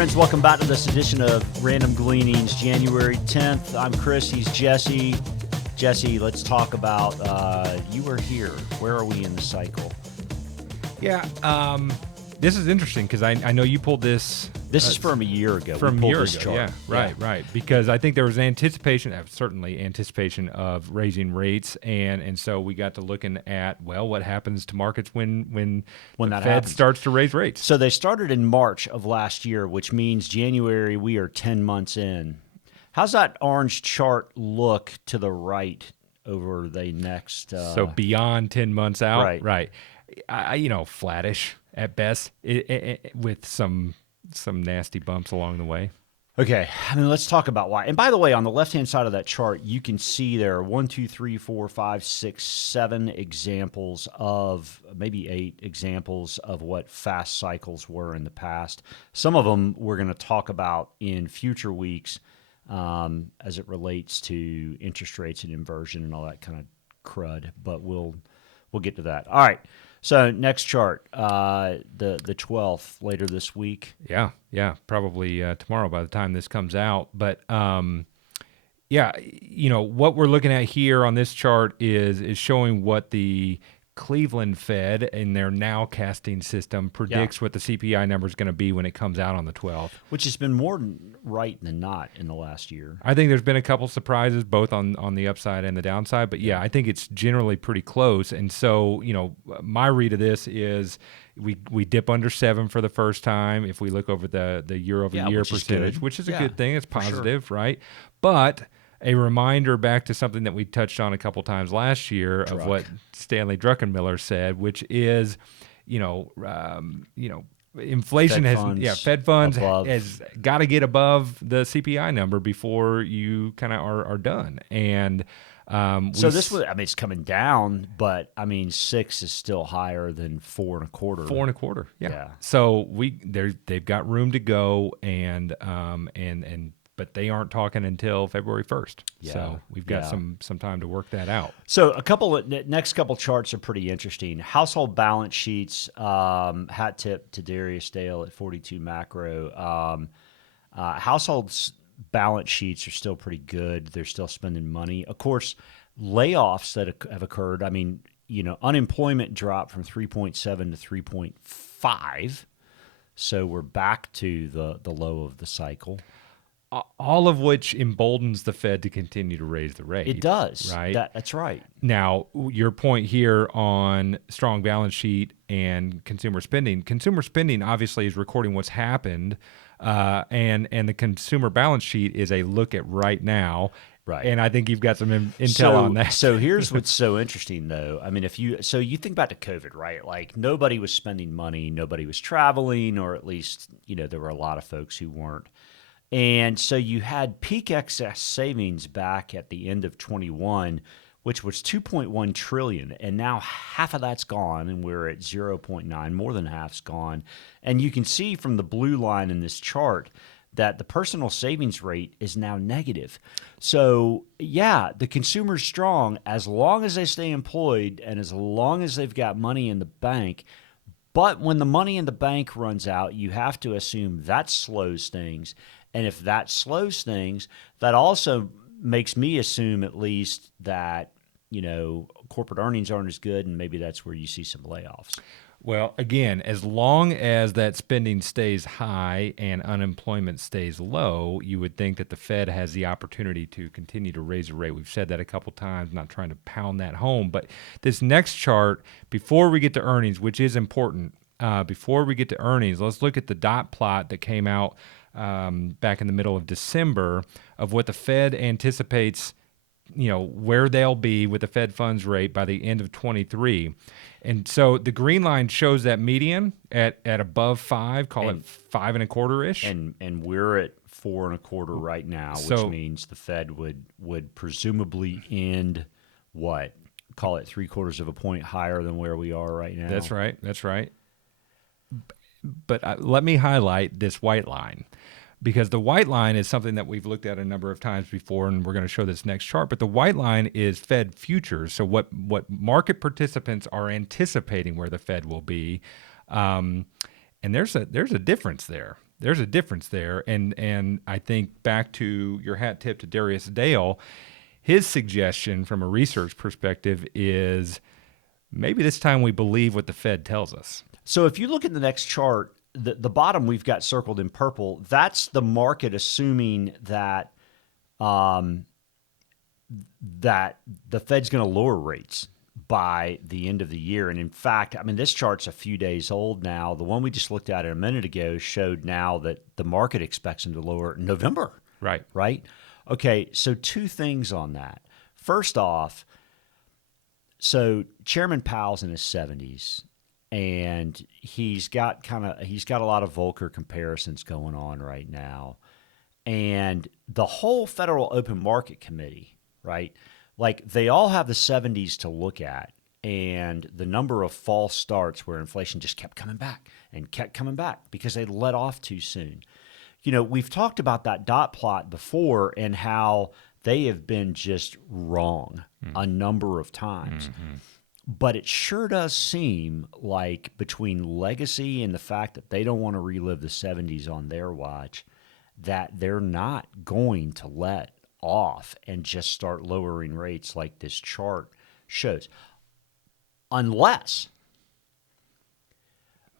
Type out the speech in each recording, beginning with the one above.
friends. Welcome back to this edition of Random Gleanings, January 10th. I'm Chris. He's Jesse. Jesse, let's talk about you were here. Where are we in the cycle? Yeah, this is interesting because I know you pulled this. This is from a year ago. From a year ago, chart. Yeah, right. Because I think there was certainly anticipation of raising rates, and so we got to looking at, well, what happens to markets when the Fed starts to raise rates. So they started in March of last year, which means January we are 10 months in. How's that orange chart look to the right over the next? So beyond 10 months out, right. Flattish at best, with some nasty bumps along the way. Okay, let's talk about why. And by the way, on the left-hand side of that chart, you can see there are 1, 2, 3, 4, 5, 6, 7 examples of, maybe 8 examples of what fast cycles were in the past. Some of them we're going to talk about in future weeks as it relates to interest rates and inversion and all that kind of crud, but we'll get to that. All right. So next chart, the 12th later this week. Yeah, probably tomorrow by the time this comes out. But what we're looking at here on this chart is showing what the Cleveland Fed in their nowcasting system predicts what the CPI number is going to be when it comes out on the 12th. Which has been more right than not in the last year. I think there's been a couple surprises both on the upside and the downside, but I think it's generally pretty close. And so, my read of this is we dip under 7 for the first time if we look over the year-over-year percentage, which is a good thing. It's positive, right? But a reminder back to something that we touched on a couple times last year of what Stanley Druckenmiller said, which is, inflation Fed funds has got to get above the CPI number before you kind of are done. And so this was, it's coming down, but 6 is still higher than 4.25. 4.25, yeah. So they've got room to go, and but they aren't talking until February 1st. Yeah. So we've got some time to work that out. So next couple charts are pretty interesting. Household balance sheets, hat tip to Darius Dale at 42 Macro. Households balance sheets are still pretty good. They're still spending money. Of course, layoffs that have occurred. Unemployment dropped from 3.7 to 3.5. So we're back to the low of the cycle. All of which emboldens the Fed to continue to raise the rate. It does. Right? That's right. Now, your point here on strong balance sheet and consumer spending. Consumer spending obviously is recording what's happened, and the consumer balance sheet is a look at right now. Right. And I think you've got some intel on that. So here's what's so interesting, though. You think back to COVID, right? Like nobody was spending money, nobody was traveling, or at least, there were a lot of folks who weren't. And so you had peak excess savings back at the end of 21, which was 2.1 trillion. And now half of that's gone, and we're at 0.9. More than half's gone. And you can see from the blue line in this chart that the personal savings rate is now negative. So, the consumer's strong as long as they stay employed and as long as they've got money in the bank. But when the money in the bank runs out, you have to assume that slows things. And if that slows things, that also makes me assume at least that, corporate earnings aren't as good, and maybe that's where you see some layoffs. Well, again, as long as that spending stays high and unemployment stays low, you would think that the Fed has the opportunity to continue to raise the rate. We've said that a couple times, not trying to pound that home. But this next chart, before we get to earnings, which is important, before we get to earnings, let's look at the dot plot that came out back in the middle of December of what the Fed anticipates, where they'll be with the Fed funds rate by the end of 23. And so the green line shows that median at above 5, call it 5.25-ish. And we're at 4.25 right now, which means the Fed would presumably end what? Call it 0.75 of a point higher than where we are right now. That's right. But let me highlight this white line, because the white line is something that we've looked at a number of times before, and we're going to show this next chart. But the white line is Fed futures, so what market participants are anticipating where the Fed will be, and there's a difference there. There's a difference there, and I think back to your hat tip to Darius Dale, his suggestion from a research perspective is maybe this time we believe what the Fed tells us. So if you look at the next chart, the bottom we've got circled in purple, that's the market assuming that that the Fed's going to lower rates by the end of the year. And in fact, I mean, this chart's a few days old now. The one we just looked at a minute ago showed now that the market expects them to lower in November. Right. Right? Okay, so two things on that. First off, so Chairman Powell's in his 70s, and he's got a lot of Volcker comparisons going on right now. And the whole Federal Open Market Committee, right? Like they all have the 70s to look at, and the number of false starts where inflation just kept coming back and kept coming back because they let off too soon. You know, we've talked about that dot plot before and how they have been just wrong a number of times. Mm-hmm. But it sure does seem like between legacy and the fact that they don't want to relive the 70s on their watch, that they're not going to let off and just start lowering rates like this chart shows. Unless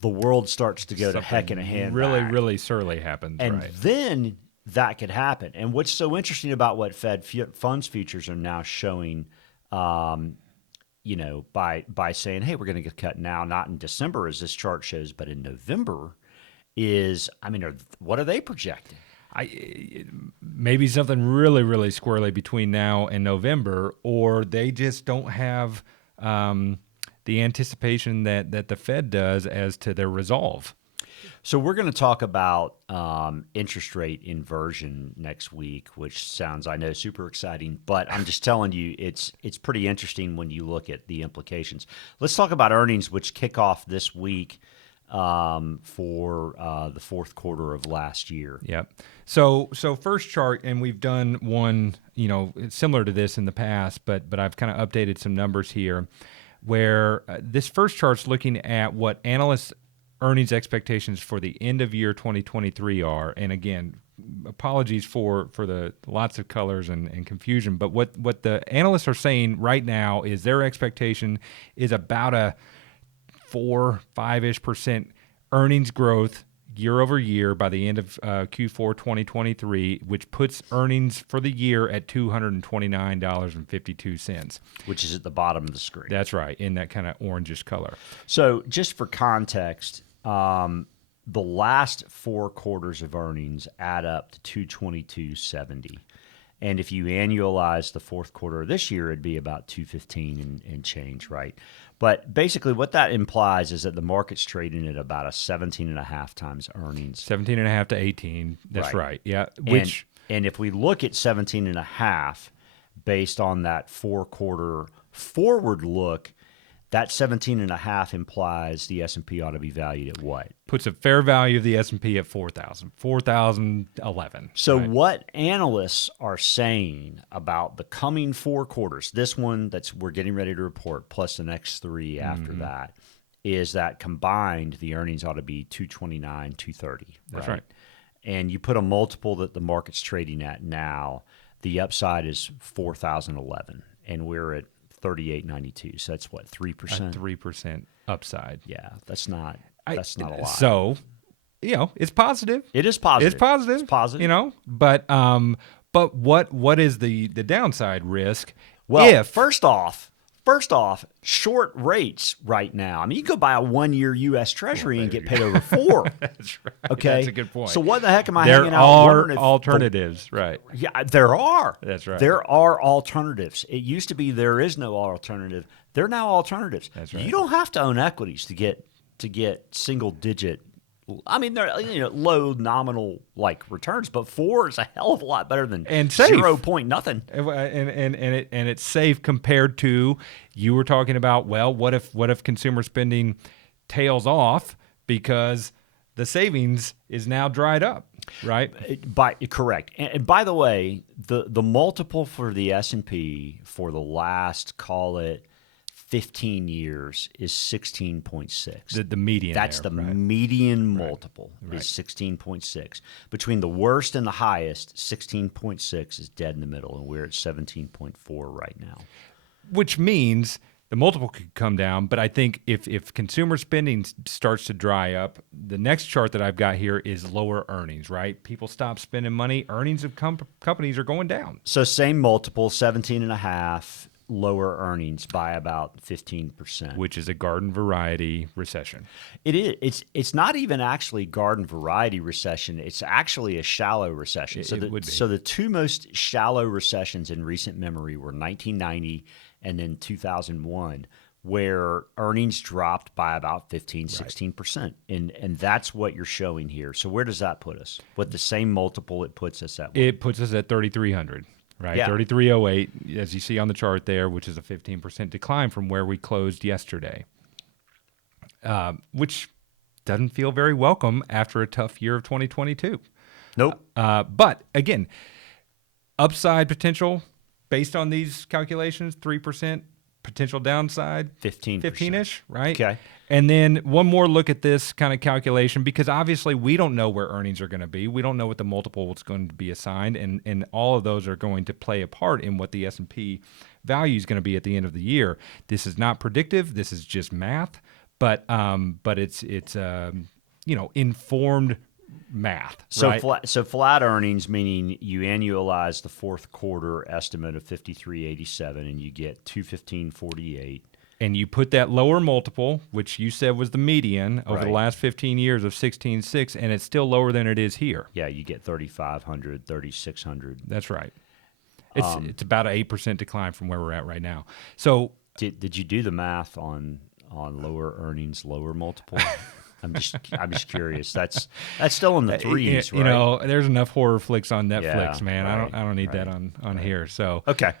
the world starts to go to heck in a handbag. Really surly happens, and right? Then that could happen. And what's so interesting about what Fed funds futures are now showing, you know, by saying, hey, we're going to get cut now, not in December as this chart shows, but in November, is, I mean, what are they projecting? Maybe something really squirrely between now and November, or they just don't have the anticipation that the Fed does as to their resolve. So we're going to talk about interest rate inversion next week, which sounds, I know, super exciting. But I'm just telling you, it's pretty interesting when you look at the implications. Let's talk about earnings, which kick off this week for the fourth quarter of last year. Yep. So first chart, and we've done one, you know, similar to this in the past, but I've kind of updated some numbers here, where this first chart's looking at what analysts' earnings expectations for the end of year 2023 are. And again, apologies for the lots of colors and confusion, but what the analysts are saying right now is their expectation is about a 4-5-ish% earnings growth year over year by the end of Q4 2023, which puts earnings for the year at $229.52. Which is at the bottom of the screen. That's right, in that kind of orangish color. So just for context, the last four quarters of earnings add up to $222.70. And if you annualize the fourth quarter of this year, it'd be about $215 and change, right? But basically what that implies is that the market's trading at about a 17.5 times earnings. 17.5 to 18. That's right. Yeah. And if we look at 17.5 based on that 4-quarter forward look, that 17.5 implies the S&P ought to be valued at what? Puts a fair value of the S&P at 4,011. So what analysts are saying about the coming 4 quarters, this one we're getting ready to report, plus the next 3 after that, is that combined the earnings ought to be 229, 230. That's right. And you put a multiple that the market's trading at now, the upside is 4,011, and we're at 38.92. So that's what, 3%? 3% upside. Yeah, that's not a lot. So, you know, it's positive. It is positive. It's positive. It's positive. You know, but what is the downside risk? Well, first off, short rates right now. I mean, you can go buy a 1-year U.S. Treasury and get paid over 4. That's right. Okay, that's a good point. So what the heck am I there hanging out? There are alternatives, right? Yeah, there are. That's right. There are alternatives. It used to be there is no alternative. There are now alternatives. That's right. You don't have to own equities to get single digit. I mean, they're low nominal like returns, but 4 is a hell of a lot better than and safe. 0 point nothing. And it's safe compared to, you were talking about, well, what if consumer spending tails off because the savings is now dried up, right? Correct. And by the way, the multiple for the S&P for the last, call it, 15 years is 16.6. The median. That's there, the right? median multiple Right. is 16.6. Between the worst and the highest, 16.6 is dead in the middle, and we're at 17.4 right now. Which means the multiple could come down, but I think if consumer spending starts to dry up, the next chart that I've got here is lower earnings, right? People stop spending money, earnings of companies are going down. So same multiple, 17.5, lower earnings by about 15%. Which is a garden variety recession. It is. It's not even actually garden variety recession. It's actually a shallow recession. It would be. So the two most shallow recessions in recent memory were 1990 and then 2001, where earnings dropped by about 16%. And that's what you're showing here. So where does that put us? With the same multiple, it puts us at what? It puts us at 3,300. Right, Yeah. 3308, as you see on the chart there, which is a 15% decline from where we closed yesterday, which doesn't feel very welcome after a tough year of 2022. Nope. But again, upside potential based on these calculations, 3%. Potential downside, 15%. 15-ish, right? Okay. And then one more look at this kind of calculation, because obviously we don't know where earnings are going to be. We don't know what the multiple is going to be assigned, and all of those are going to play a part in what the S&P value is going to be at the end of the year. This is not predictive. This is just math, but it's informed math. So right? flat earnings, meaning you annualize the fourth quarter estimate of 53.87 and you get 215.48. And you put that lower multiple, which you said was the median over the Right. last 15 years of 16.6, and it's still lower than it is here. Yeah, you get 3,500, 3,600. That's right. It's about an 8% decline from where we're at right now. So Did you do the math on lower earnings, lower multiple? I'm just curious. That's still in the threes, right? you know, there's enough horror flicks on Netflix, Yeah, man. right, I don't need that on here. So Okay.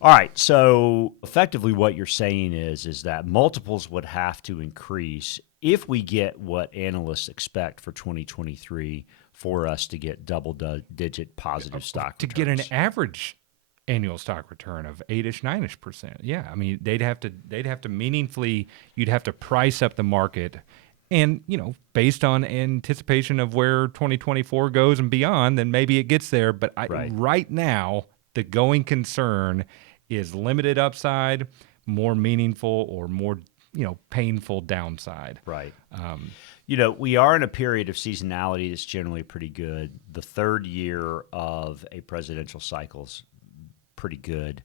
All right. So effectively what you're saying is that multiples would have to increase if we get what analysts expect for 2023 for us to get double-digit positive stock to returns. get an average annual stock return of 8-ish, 9-ish%. Yeah, I mean, they'd have to meaningfully, you'd have to price up the market. And, based on anticipation of where 2024 goes and beyond, then maybe it gets there. But right now, the going concern is limited upside, more meaningful or more, painful downside. Right. We are in a period of seasonality that's generally pretty good. The third year of a presidential cycle's pretty good.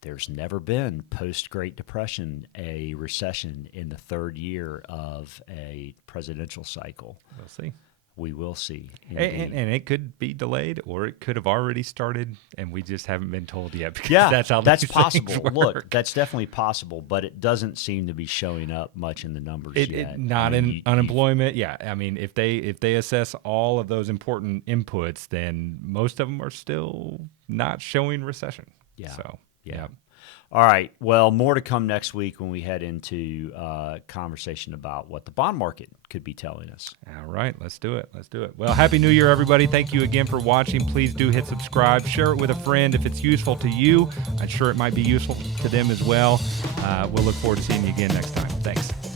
There's never been post-Great Depression a recession in the third year of a presidential cycle. We'll see. We will see. And it could be delayed, or it could have already started, and we just haven't been told yet. Because Yeah, that's how that's these possible. things work. Look, that's definitely possible, but it doesn't seem to be showing up much in the numbers yet. Not in unemployment. Yeah, I mean, if they assess all of those important inputs, then most of them are still not showing recession. Yeah. So yeah. All right. Well, more to come next week when we head into conversation about what the bond market could be telling us. All right, let's do it. Well, Happy New Year, everybody. Thank you again for watching. Please do hit subscribe. Share it with a friend if it's useful to you. I'm sure it might be useful to them as well. We'll look forward to seeing you again next time. Thanks.